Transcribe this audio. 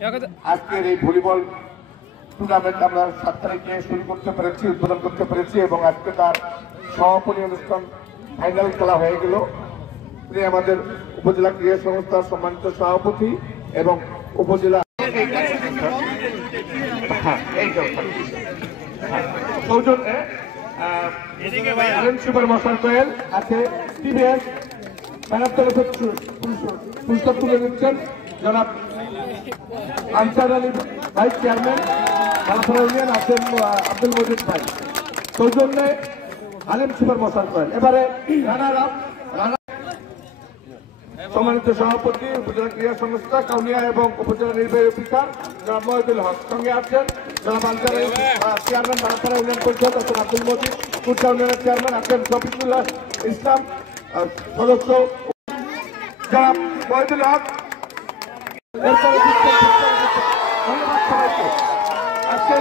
আজকের এই volleyball tournament আমরা 7 তারিখে শুরু করতে পেরেছি, উদ্বোধন করতে পেরেছি এবং আজকে তার সমাপনী অনুষ্ঠান ফাইনাল খেলা হয়ে গেল। তিনি আমাদের উপজেলা ক্রীড়া সংস্থার সম্মানিত সভাপতি এবং উপজেলা সৌজন্যে সুপার মশার কোয়েল আছে টিভিএস পুরস্কার তুলে দিচ্ছেন জনাব answer Ali vice chairman Balapara union আছেন আব্দুল মজিদ ভাই। সৌজন্যে আলেম সুপার মশার কোয়েল। এবারে রানার আপ সম্মানিত সভাপতি উপজেলা ক্রীড়া সংস্থা কাউনিয়া এবং উপজেলা নির্বাহী অফিসার জনাব মহিদুল হক, সঙ্গে আছেন জনাব আনসার চেয়ারম্যান বালাপাড়া ইউনিয়ন পরিষদ আছেন আব্দুল মজিদ, কুর্চা ইউনিয়নের চেয়ারম্যান আছেন শফিকুল্লাহ ইসলাম, সদস্য জনাব মহিদুল হক। এরপরে ধন্যবাদ সবাইকে। আজকে